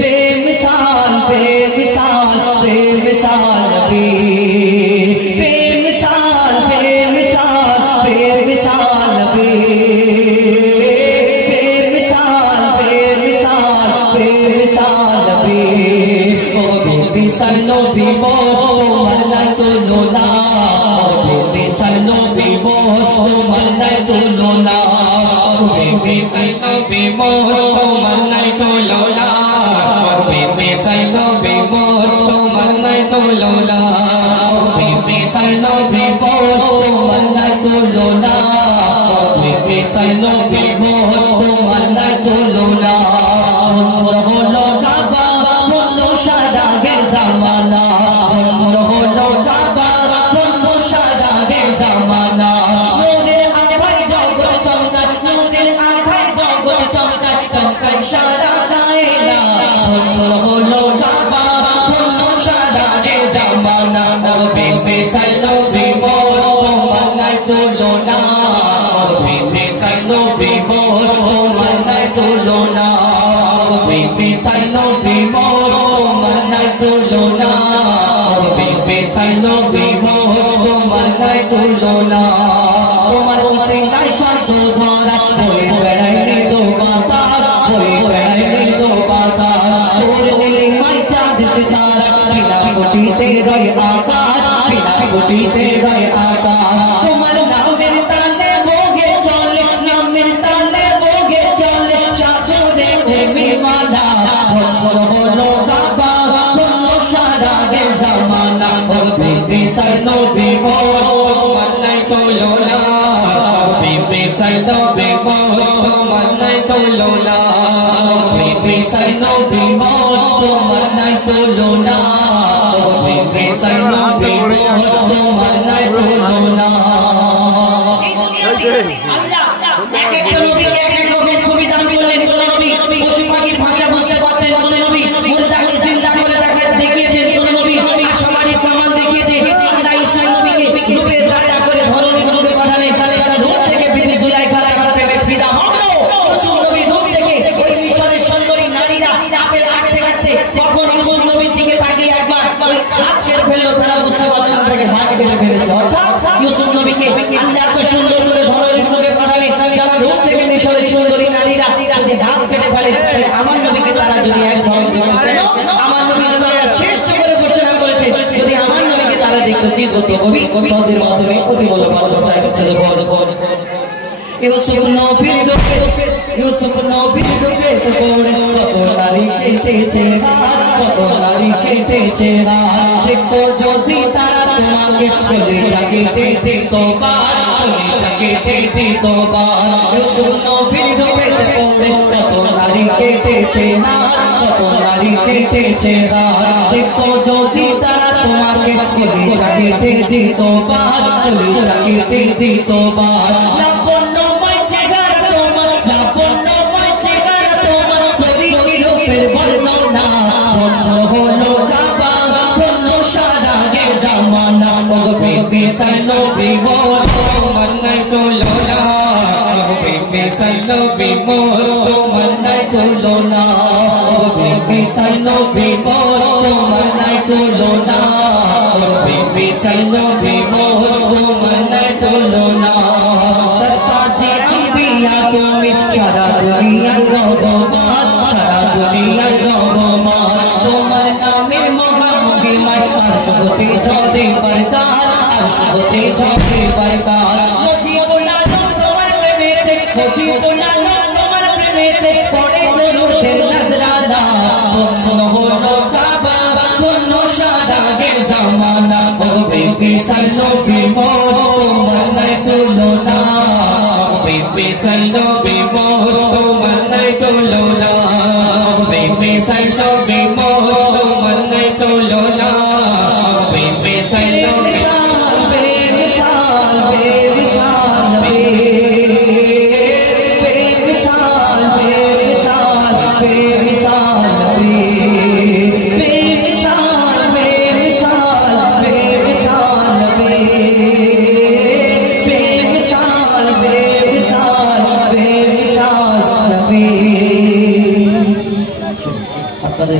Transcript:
बेमिसाल बेमिसाल बेमिसाल नबी बेमिसाल बेमिसाल बेमिसाल नबी बेमिसाल बेमिसाल बेमिसाल नबी ओ बेमिसाल नबी वो मरना तो लोना ओ बेमिसाल नबी वो मरना तो लोना बेमिसाल नबी वो मरना तो लोना बेमिसाल नबी वो मरना तो लोना बेमिसाल नबी वो मरना तो लोना बेमिसाल नबी वो मरना तो लोना हलो काबा हलो शादा के ज़माना हलो काबा हलो शादा के ज़माना नूरे आभाई जगत चमका नूरे आभाई जगत चमका चमका शादा लाइला हलो काबा हलो शादा के ज़माना बेमिसाल नबी वो मरना तो लोना बेमिसाल नबी वो मरना तो लोना बेमिसाल नबी वो मरना तो लोना बेमिसाल नबी वो मरना तो लोना তোমার উসিলায় শান্ত ধরা বই বেড়াইনি তো বাতাস বই বেড়াইনি তো বাতাস তোর নীলিমায় চাঁদ সিতারা বিনা কোটিতে রয় আকাশ বিনা কোটিতে রয় আকাশ তোমার নামের তালে ভোগে চলে নামের তালে ভোগে চলে সাথে মিমানা হলো কাবা হলো সারা গে জামানা বেমিসাল নবী वो मरना तो लोना बेमिसाल नबी वो मरना तो लोना बेमिसाल नबी वो मरना तो लोना बेमिसाल नबी वो मरना तो लोना আল্লাহ এক একটা নবীকে এক এক রকম খুবই দাম করলেন কোন নবী পশু পাখির ভাষা বুঝতে পারতেন কোন নবী মুর্দাকে জিন্দা করে দেখিয়েছেন কোন নবী আসমানি প্রমাণ দেখিয়েছে আল্লাহ ঈসা নবীকে রূপের দাঁড়া করে ধরনের লোকে পাঠালেন তারা রূপ থেকে বিবি জুলাইখার প্রেমে ফিদা হলো রাসূল নবী রূপ থেকে ওই মিশরের সুন্দরী নারীরা আপেল কাটতে কাটতে তখন রাসূল নবীর দিকে তাকিয়ে একবার ওই হাত কেটে ফেললো তারা বুঝতে পারলেন তাকে হাত কেটে ফেলেছে অর্থাৎ ইউসুফ নবীকে আল্লাহ এত সুন্দর করে ধরনের লোকে পাঠালেন যারা রূপ থেকে মিশরের সুন্দরী নারীরা যদি হাত কেটে ফেলে তাহলে আমার নবীকে তারা যদি এক ঝলক দেখতেন আমার নবীকে তারা শ্রেষ্ঠ করে ঘোষণা করেছে যদি আমার নবীকে তারা দেখতো কি করতো কবি সদের মাধ্যমে অতি বলো কথায় হচ্ছে ইউসুফ নবীর রূপে ইউসুফ নবীর রূপে তো পড়ে কত নারী কেটেছে কত নারী কেটেছে দেখতো যদি তারা তোমাকে বলে কেটে দিত কেটে দিত ইউসুফ নবীর রূপে তো পড়ে কত নারী কেটেছে কত নারী কেটেছে দেখতো যদি তারা তোমাকে বলে কেটে দিত কেটে দিত बेमिसाल नबी वो मरना तो लोना बेमिसाल नबी वो मरना तो लोना बेमिसाल नबी वो मरना तो लोना बेमिसाल नबी वो मरना तो लोना सरताजे अंबिया तुम्हें सारा दुनिया रगबात सारा दुनिया रगबात তোমার নামের মহামুখী মাই আরশ হতে ঝরে বরকার আরশ হতে ঝরে বরকার মুজিবুল আলম তোমার প্রেমেতে মুজিবুল আলম তোমার প্রেমেতে পড়ে দরুদের নজরানা হলো কাবা হলো সাদা গে জামানা ও বেমিসাল নবী वो मरना तो लोना बेमिसाल नबी वो मरना तो लोना बेमिसाल नबी वो मरना तो लोना बेमिसाल बेमिसाल बेमिसाल नबी बेमिसाल बेमिसाल बेमिसाल नबी बेमिसाल बेमिसाल बेमिसाल नबी बेमिसाल बेमिसाल बेमिसाल नबी আপনাদের